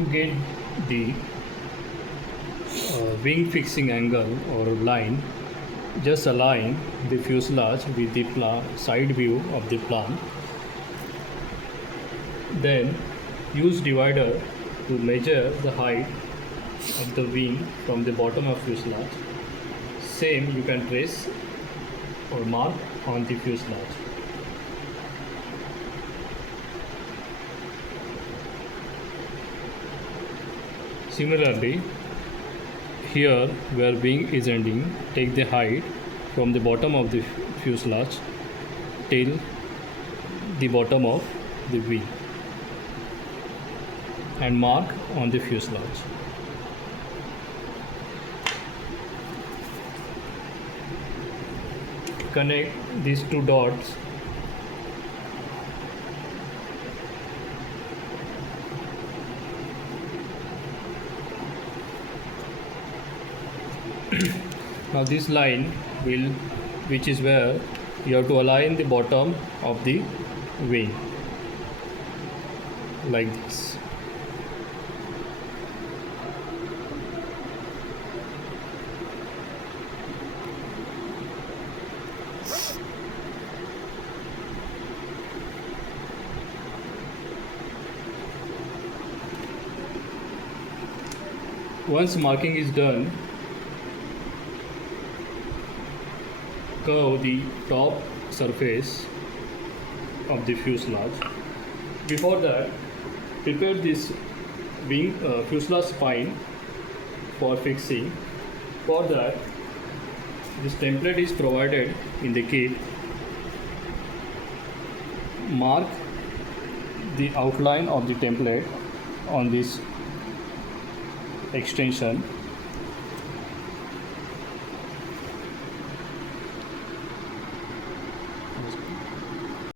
To get the wing fixing angle or line, just align the fuselage with the side view of the plan. Then use divider to measure the height of the wing from the bottom of fuselage. Same you can trace or mark on the fuselage. Similarly, here where wing is ending, take the height from the bottom of the fuselage till the bottom of the wing and mark on the fuselage. Connect these two dots now this line which is where you have to align the bottom of the wing like this. Once marking is done, curve the top surface of the fuselage. Before that, prepare this wing fuselage spine for fixing. For that, this template is provided in the kit. Mark the outline of the template on this extension